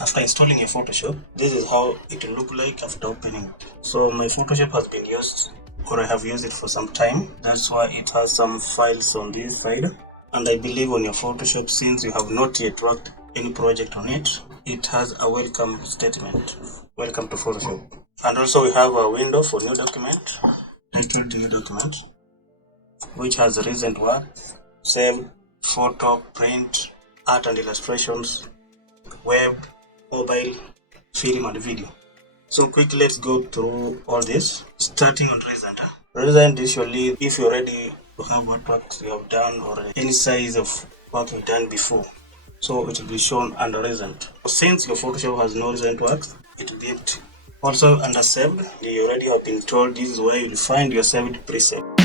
after installing your Photoshop, this is how it will look like after opening. So my Photoshop has been used, or I have used it for some time. That's why it has some files on this side. And I believe on your Photoshop, since you have not yet worked any project on it, it has a welcome statement. Welcome to Photoshop. And also we have a window for new document, titled new document, which has recent work, save, photo, print, art and illustrations, web, mobile, film and video. So quickly let's go through all this, starting on recent. Recent usually if you're ready to have what works you have done or any size of work you've done before, so it will be shown under recent. Since your Photoshop has no recent works, it will be empty. Also under saved, you already have been told this is where you'll find your saved preset.